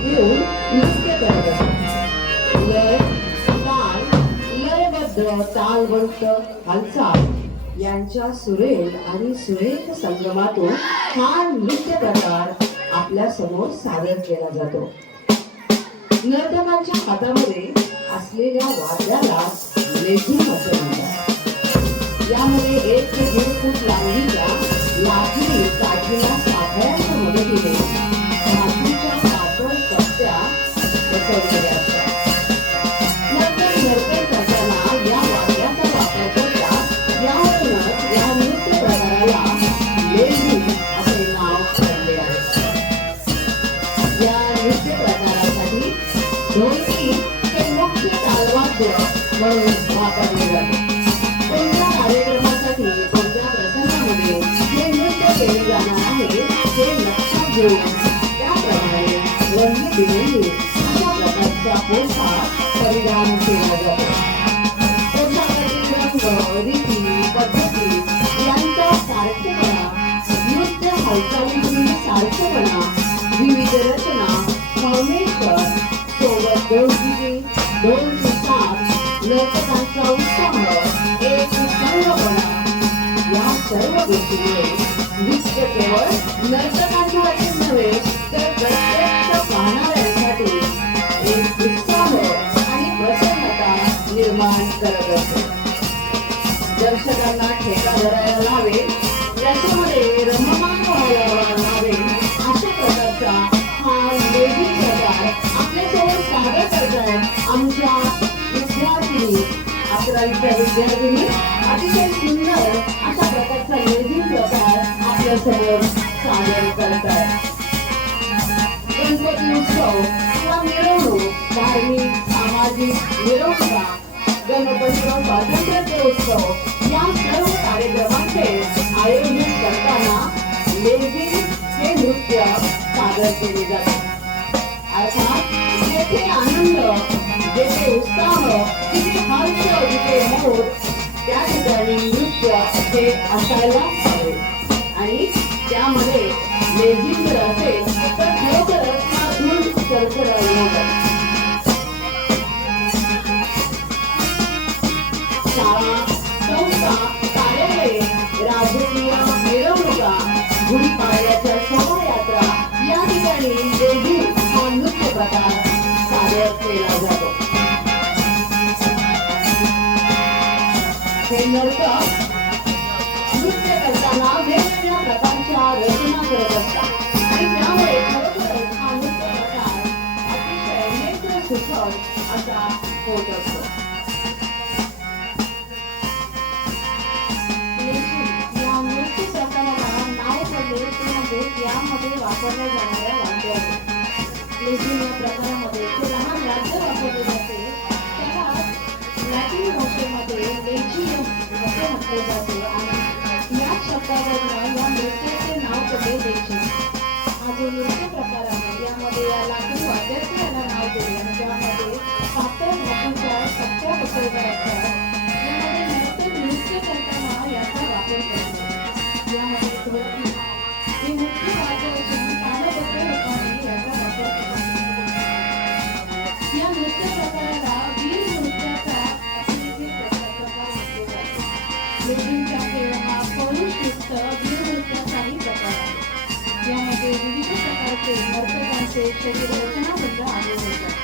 घेऊन नृत्य करत असतात. लय, ताल, लयबद्ध तालवंत हालचाल यांच्या सुरेल आणि सुरेख संगमातून हा नृत्य प्रकार आपल्या समोर सादर केला जातो. नर्तकांच्या हातामध्ये असलेल्या वाद्याला लेझीम असे म्हणतात. यामध्ये 1 ते 1.5 फूट लांबीच्या लाकडी काठीला साखळ्याच्या मदतीने मातीच्या पातळ तक्त्या बसवलेल्या असतात. नंतर नर्तन करताना या वाद्याचा वापर करतात. यावरूनच या नृत्य प्रकाराला लेझीम असे नाव पडले आहे. या नृत्य प्रकारासाठी ढोलकी हे मुख्य तालवाद्य म्हणून वापरले जाते. कोणत्या कार्यक्रमासाठी कोणत्या प्रसंगामध्ये हे नृत्य केले जाणार आहे हे लक्षात घेऊन त्याप्रमाणे रंगीबेरंगी अशा प्रकारचा पोशाख परिधान केला जातो. पोशाखातील रंग, रीती, पद्धती यांचा सारखेपणा, नृत्य हालचालीतील सारखेपणा, विविध रचना, परमेश्वर सोबत ढोलकी, ढोलची साथ, नर्तकांचा उत्साह, एक संगपणा या सर्व गोष्टींमुळे नृत्य केवळ नर्तकांसाठीच नव्हे तर प्रत्यक्ष पाहणाऱ्यांसाठी एक उत्साह आणि प्रसन्नता निर्माण करत असते. दर्शकांना ठेका धरायला लावे, त्याच्यामध्ये रममाण व्हायला लावे अशा प्रकारचा हा लेझीम प्रकार आपल्यासमोर सादर करतायत आमच्या विद्यार्थिनी, 11वीच्या विद्यार्थिनी. अतिशय सुंदर अशा प्रकारचा लेझीम प्रकार आपल्यासमोर सादर करतायत. गणपती उत्सव किंवा मिरवणूक, धार्मिक, सामाजिक मिरवणुका, गणपती व स्वातंत्र्य उत्सव या सर्व कार्यक्रमांचे आयोजन करताना लेझीम हे नृत्य सादर केले जाते. अर्थात जेथे आनंद, जेथे उत्साह, जिथे हास्य, जिथे मोद त्या ठिकाणी नृत्य हे असायलाच हवे. आणि त्यामध्ये लेझीम जर असेल तर खरोखरच हा धूळ सरसरायला शाळा, संस्था, कार्यालये, राजकीय मिरवणुका, गुढीपाडव्याच्या शोभायात्रा या ठिकाणी लेझीम हा नृत्य प्रकार सादर केला जातो. हे नर्तक नृत्य करताना वेगवेगळ्या प्रकारच्या रचना करत असतात आणि त्यामुळे खरोखरच हा नृत्य प्रकार अतिशय नेत्रसुखद असा होत असतो. या नृत्य प्रकाराला नाव पडले ते म्हणजे यामध्ये वापरल्या जाणाऱ्या वाद्य. लेझीम या प्रकारामध्ये जे लहान वाद्य वापरले जाते त्याला लॅटिन भाषेमध्ये लेझीम असे म्हटले जाते आणि या शब्दावरून या नृत्याचे नाव पडले लेझीम. हा जो नृत्य प्रकार आहे यामध्ये या लाकडी वाद्याचे याला नाव दिले आणि ज्यामध्ये पातळ धातूच्या तक्त्या बसवल्या असतात. यामध्ये नृत्य करताना याचा वापर करतो. यामध्ये ढोलकी हे मुख्य वाद्य असून तालबद्ध रूपाने याचा वापर करतो. या नृत्य प्रकाराला वीर नृत्याचा अतिशय प्रकार म्हटले जाते. लेझीमचा खेळ हा पौरुषयुक्त वीर नृत्याचाही प्रकार आहे. यामध्ये विविध प्रकारचे नर्तकांचे शरीर रचनाबद्ध आलेले होतात.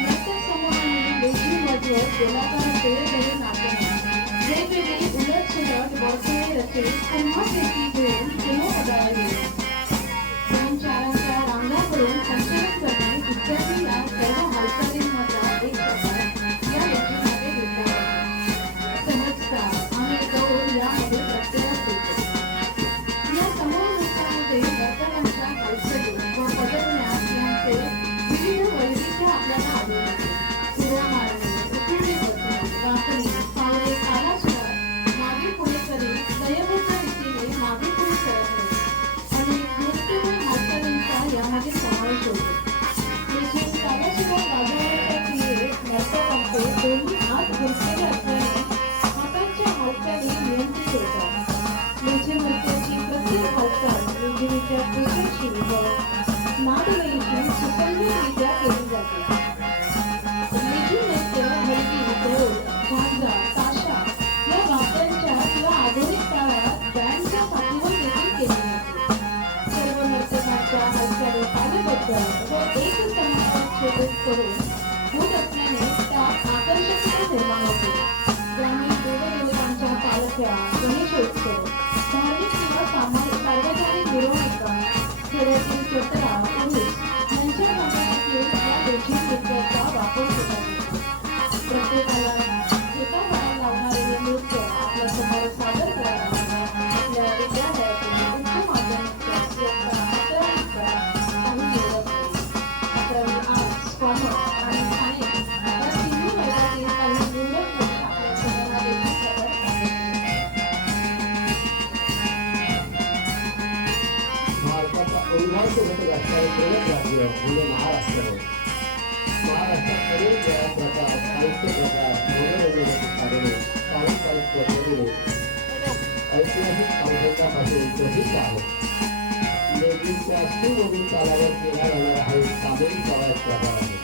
नर्तक समूहाने लेझीम वाजवत गोलाकार फेर धरून नाचणे, वेगवेगळी उलटसुलट वर्तुळे रचून पुन्हा फेकी घेऊन पूर्वपदावर येणे, दोन चारांच्या रांगा करून संचलन करणे इत्यादी या सर्व हालचालींमधला एक प्रकार या लेझीममध्ये घेतला जातो. समजता आणि गौर यामध्ये प्रत्येकात येतो. या समूह नृत्यामध्ये नर्तकांच्या हालचाली व पदन्यास यांचे विविध वैविध्य आपल्याला आढळते. उड्या मारणे, उकिरडे बसणे, वाकणे, पावले तालासुरात मागे पुढे करणे, लयबद्ध रीतीने मागे पुढे सरकणे, तालावेची व नादवेची सुसंगतरित्या केली जाते. लेझीम नृत्य हलगी, ढोल, झांजा, ताशा या वाद्यांच्या किंवा आधुनिक काळात बँडच्या साथीवर देखील केली जाते. सर्व नर्तकांच्या हालचाली तालबद्ध व एकसमानतेत करून होत असल्याने त्यात आकर्षकता निर्माण होते. ग्रामीण देवदेवतांच्या पालख्या, गणेशोत्सव, धार्मिक किंवा सार्वजनिक मिरवणुका, खेड्यातील जत्रा, उरूस यांच्या भागातील या लेझीम नृत्याचा वापर केला जातो. प्रत्येकाला एका गाण्यात लावणारे हे नृत्य आपल्या समोर सादर करायला आपल्या विद्यालयातील उच्च माध्यमिकच्या इयत्ता 11वीच्या काही निवडक आहेत. 11वी आर्ट्स, कॉमर्स आणि सायन्स या तिन्ही वर्गातील काही निवडक मुले आपल्या समोर देखील सादर करतात. भारताचा अविभाज्य घटक असणारे प्रगत राज्य म्हणजे महाराष्ट्र होय. महाराष्ट्रात अनेक वेळा प्रकार, साहित्य प्रकार, मनोरंजनाची साधने, पारंपरिक पद्धतीने ऐतिहासिक सांस्कृतिकापासून प्रसिद्ध आहेत. लेझीमच्या सुमधुर तालावर केला जाणारा हा एक सामूहिक कवायत प्रकार आहे.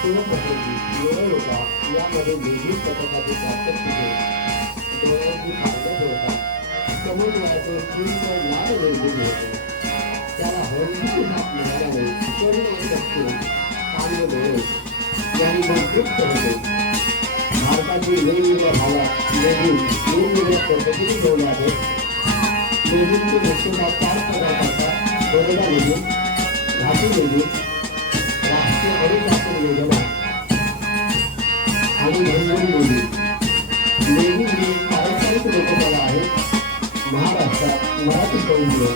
शिवप्रसंगी, निवडणुका यामध्ये लेझीम पथकाचे प्रात्यक्षिके डोळ्यांची पारदर्शक होतात. समुद्राचे सुंदर लाल लेझीम होते. त्याला हळदीची हात मिळाल्याने स्वर्णवंतत्व चांगले डोळे यांनी मजबूत होते. भारतातील वेगवेगळ्या भागात लेझीम वेगवेगळ्या पद्धतीने ठेवले आहेत. लेझीमचे मुख्यतः 4 प्रकार असतात: बरोडा लेझीम, घाटी लेझीम, राष्ट्रीय हरितशास्त्र योजना आणि रंगोली लेझीम. लेझीम ही पारंपरिक लोककला आहे. महाराष्ट्रात मराठी सौंदर्य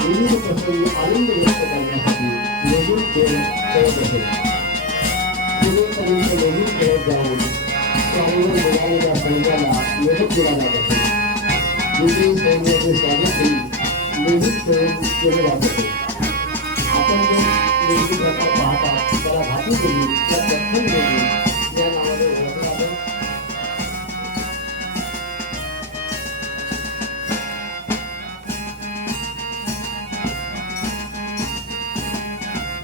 विविध प्रसंगी आनंद व्यक्त करण्यासाठी लेझीम खेळ खेळत असे. पूर्वेकडील लेझीम खेळत जाऊन स्वामीवर मिळालेल्या सैन्याला निरोप दिला जात असे. विजयी सैन्याचे स्वागत लेझीम खेळून केले जात असे. आपण जे लेझीम प्रकार पाहता त्याला घाटी लेझीम या दख्खन लेझीम या नावाने ओळखले जाते.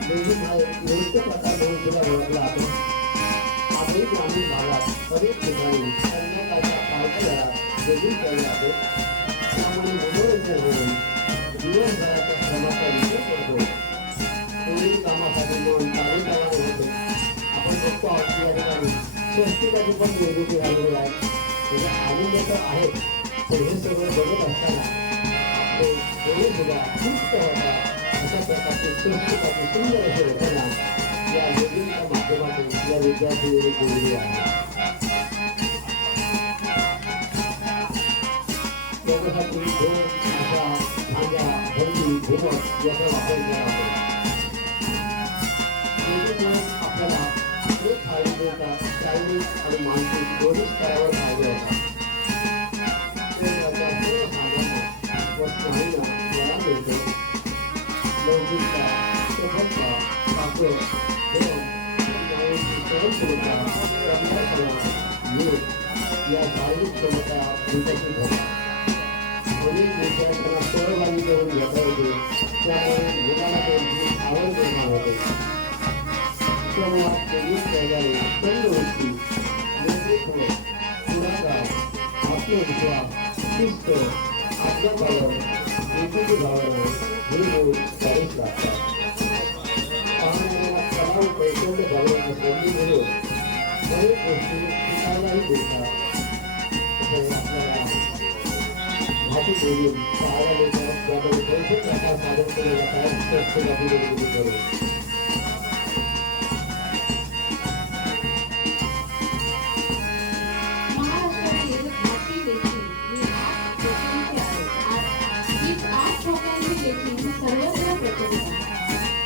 लेझीम हा एक नृत्य प्रकार म्हणून सुद्धा ओळखला जातो. आपली ग्रामीण भागात अनेक ठिकाणी संध्याकाळच्या पालखी वेळात लेझीम खेळले जाते. त्यामुळे मनोरंजन होऊन दिवसभराच्या श्रमाचा विषय पडतो. पूर्वी कामासाठी लोन ताबडतोब होते. आपण बघतो आहोत की या ठिकाणी स्वस्तिकाची पण निर्मिती झालेली आहे. म्हणजे आनंद तर आहे, पण हे सगळं बघत असताना आपले डोळे सुद्धा तृप्त होतात. अशा प्रकारची स्वस्तिकाची सुंदर अशी रचना या लेझीमच्या माध्यमातून या विद्यार्थ्यांनी केलेली आहे. त्याच्यासाठी ढोल, ताशा, झांजा, हलगी, घुमट याचा वापर केला जातो. लेझीममुळे आपल्याला एक फायदे मिळतात. शारीरिक आणि मानसिक दोन्ही स्तरावर फायदे होतात. शरीराच्या सर्व भागांना व स्नायूंना व्यायाम मिळतो. लवचिकता, चपलता, ताकद, बळ, स्नायूंची सहनशीलता, प्रज्ञापणा, योग या शारीरिक क्षमता विकसित होतात. अनेक विद्यार्थ्यांना सहभागी करून घेता येते. त्यामुळे मुलाला त्यांची आवड निर्माण होते. समाजात प्रेरित करणारी तंदुरुस्ती, नेतृत्व, पुढाकार, आत्मविश्वास, शिस्त, आज्ञापालन, एकतेची भावना हे गुण काढूच लागतात. पाहणाऱ्याला कला व कौशल्य बाळगण्याची संधी मिळून अनेक गोष्टी शिकायलाही मिळतात. आपल्याला घाटी लेझीम पाहायला मिळतात. त्यामध्ये कोणते प्रकार सादर केले जातात त्याची आपण करू. महाराष्ट्रातील घाटी लेझीम ही 8 प्रकारची आहे. ही 8 प्रकारची लेझीम सर्वत्र प्रचलित आहे.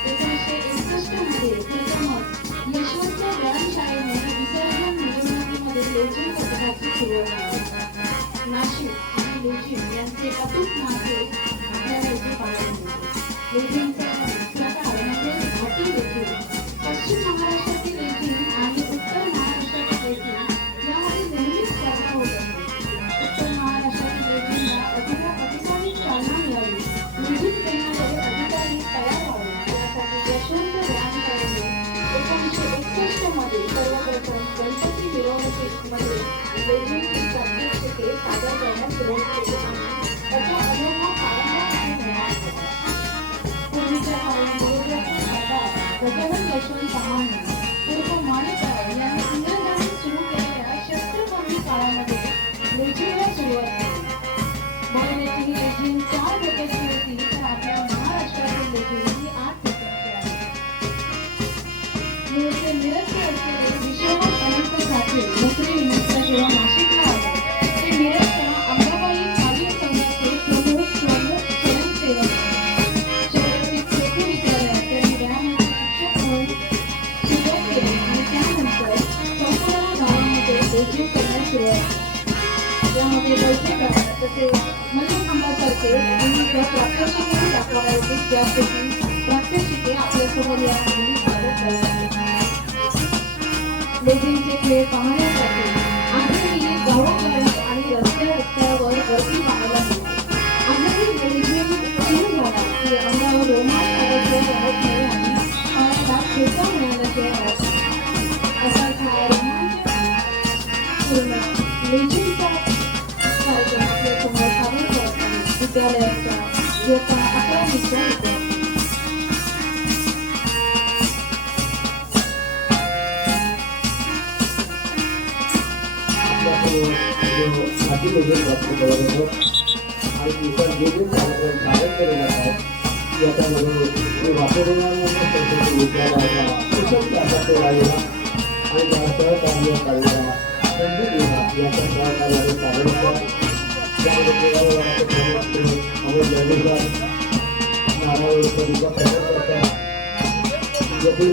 1961 मध्ये प्रथमच यशवंत व्यायामशाळेने विसर्जन मिरवणुकीमध्ये लेझीम पथकाची सुरुवात केली. नाशिक आणि लेझीम यांचे अतूट नाते आपल्याला इथे पाहायला मिळते. लेझीमचा प्रकार म्हणजे घाटी लेझीम. पश्चिम महाराष्ट्रातील लेझीम आणि उत्तर महाराष्ट्रातील लेझीम यामध्ये नेहमीच स्पर्धा होत असते. उत्तर महाराष्ट्रातील लेझीमला अधिक प्रतिसादित चालना मिळाली. लेझीम प्रेमींमध्ये गजानन यशवंत चव्हाण उर्फ माणिकराव यांनी इंग्रजांनी सुरू केलेल्या शस्त्रबंदी काळामध्ये लेझिमला सुरुवात केली. बळीराची ही लेझिम 4 टोक्याची होती, तर आपल्या महाराष्ट्रातील लेझिम ही 8 टोक्याची आहे. मूळचे मिरजचे असलेले विश्वनाथ अनंत साठे नोकरीनिमित्त जेव्हा नाशिकला आले, ते मिरजच्या अंबाबाई तालीम संघाचे प्रमुख स्वयंसेवक शहरातील चौथी विद्यालयात त्यांनी व्यायामाचे शिक्षक म्हणून सुरुवात केली आणि त्यानंतर संपूर्ण गावामध्ये लेझिम करण्यास सुरुवात केली. यामध्ये बैठका तसेच मल्लखांबासारखे विविध प्रात्यक्षिके दाखवल्या होती, ज्यापैकी प्रात्यक्षिके आपल्यासमोर या मुली सादर करत आहेत. लेझिमचे खेळ पाहण्यासाठी आजही गावापर्यंत आणि रस्त्यावर गर्दी पाहायला मिळते. आजही लेझिम सुरू झाला की अंगावर रोमांच आल्याशिवाय राहत नाही आणि पायाला ठेचा मिळाल्याशिवाय राहत नाही. असाच हा रोमांचपूर्ण लेझिमचा कार्यक्रम आपल्यासमोर सादर करत आहे विद्यालयाच्या इयत्ता 11वीच्या विद्यार्थी. हाती लेझिम बरोबर आणि इतर जे जे कार्यक्रम सादर केले जातात याच्यामध्ये वापरण्यामध्ये विद्यालयाला कुशल त्याचा राहिला आणि त्या सहकार्य करायला संधी दिला याच्या सहकार्याने सादर त्यामध्ये अमोल जयदेकर नारायण जतीन